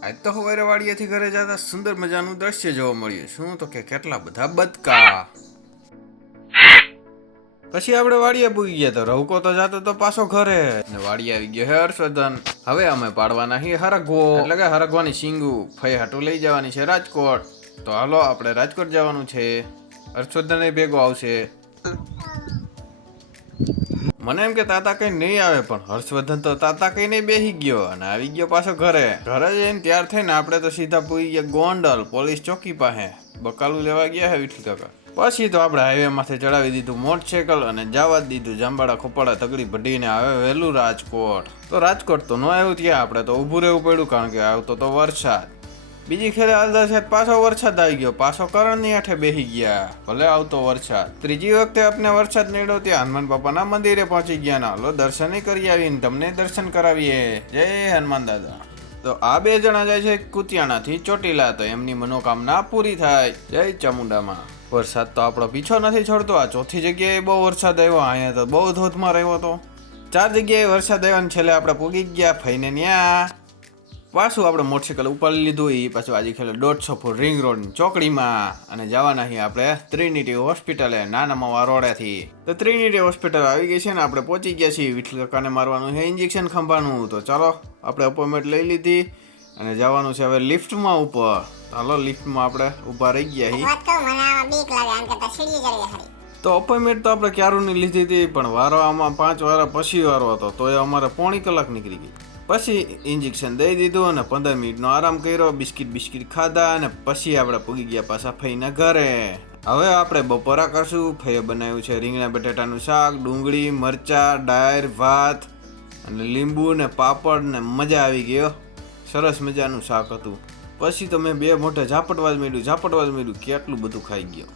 આજ તો સવારે વાડિયાથી ઘરે જતા સુંદર મજાનું દ્રશ્ય જોવા મળ્યું. શું તો કે કેટલા બધા બદકા. પછી આપણે વાડિયા પૂગી ગયા તો રવકો તો જાતો તો પાછો ઘરે ને વાડિયા આવી ગયો હે હર્ષવર્ધન. હવે અમે પાડવાના હી હરગવો એટલે કે હરગવાની શીંગુ ફઈ હાટું લઈ જવાની છે રાજકોટ. તો હાલો આપણે રાજકોટ જવાનું છે. હર્ષવર્ધન ભેગો આવશે. મને એમ કે તાતા કઈ નહીં આવે, પણ હર્ષવર્ધન તો તાતા કઈ નહીં બેસી ગયો અને આવી ગયો પાછો ઘરે. ઘરે જઈને તૈયાર થઈને આપણે તો સીધા પૂરી ગયા ગોંડલ પોલીસ ચોકી પાસે. બકાલું લેવા ગયા હે વિઠ્ઠલ કાકા. પછી તો આપણે હાઈવે માંથી ચડાવી દીધું મોટરસાયકલ અને જવા દીધું જાંબાડા ખોપાડા તગડી ભડીને આવે વહેલું રાજકોટ. તો રાજકોટ તો ન આવ્યું ત્યાં આપણે તો ઊભું રહેવું પડ્યું, કારણ કે આવતો તો વરસાદ. બીજી ખેરે અડધા છે પાછો વરસાદ આવી ગયો. પાછો કરણની હાથે બેસી ગયા ભલે આવતો વરસાદ. ત્રીજી વખતે આપણે વરસાદ નીડ્યો ત્યાં હનુમાન બાપાના મંદિરે પહોંચી ગયા. ના લો દર્શન કરી આવીને તમને દર્શન કરાવીએ. જય હનુમાન દાદા. તો આ બે જણા જાય છે કુતિયાણાથી ચોટીલા, તો એમની મનોકામના પૂરી થાય. જય ચામુંડામાં. વરસાદ તો આપણો પીછો નથી છોડતો. આ ચોથી જગ્યાએ બહુ વરસાદ આવ્યો. અહીંયા તો બહુ ધોધમાં રહ્યો હતો. 4 જગ્યાએ વરસાદ આવ્યો ને છેલ્લે આપણે પૂગી ગયા ફઈને ન્યા. પાછું આપણે મોટરસાઇકલ ઉપાડી લીધું. એ પાછું આજે ખેલે 150 ફૂટ રિંગ રોડ ચોકડીમાં અને જવાના છીએ આપણે ટ્રિનિટી હોસ્પિટલે નાનામાં રોડેથી. તો ટ્રિનિટી હોસ્પિટલ આવી ગઈ છે ને આપણે પહોંચી ગયા છીએ. વિઠ્ઠલ કાકાને મારવાનું છે ઇન્જેક્શન ખંભાનું. તો ચાલો આપણે અપોઇન્ટમેન્ટ લઈ લીધી અને જવાનું છે હવે લિફ્ટમાં ઉપર. હાલો લિફ્ટમાં આપણે ઊભા રહી ગયા છીએ. તો અપોઇન્ટમેન્ટ તો આપણે ક્યારની લીધી હતી, પણ વારો આમાં 5 વાર પછી વારો હતો, તો એ અમારે પોણી કલાક નીકળી ગઈ. પછી ઇન્જેક્શન દઈ દીધું અને 15 મિનિટનો આરામ કર્યો. બિસ્કિટ ખાધા અને પછી આપણે પૂગી ગયા પાછા ફઈના ઘરે. હવે આપણે બપોરા કરશું. ફઈએ બનાવ્યું છે રીંગણા બટાટાનું શાક, ડુંગળી, મરચા, ડાયર, ભાત અને લીંબુ ને પાપડ ને મજા આવી ગયો. સરસ મજાનું શાક હતું. પછી તો મેં 2 મોઢે ઝાપટવા જ માંડ્યું. કેટલું બધું ખાઈ ગયો.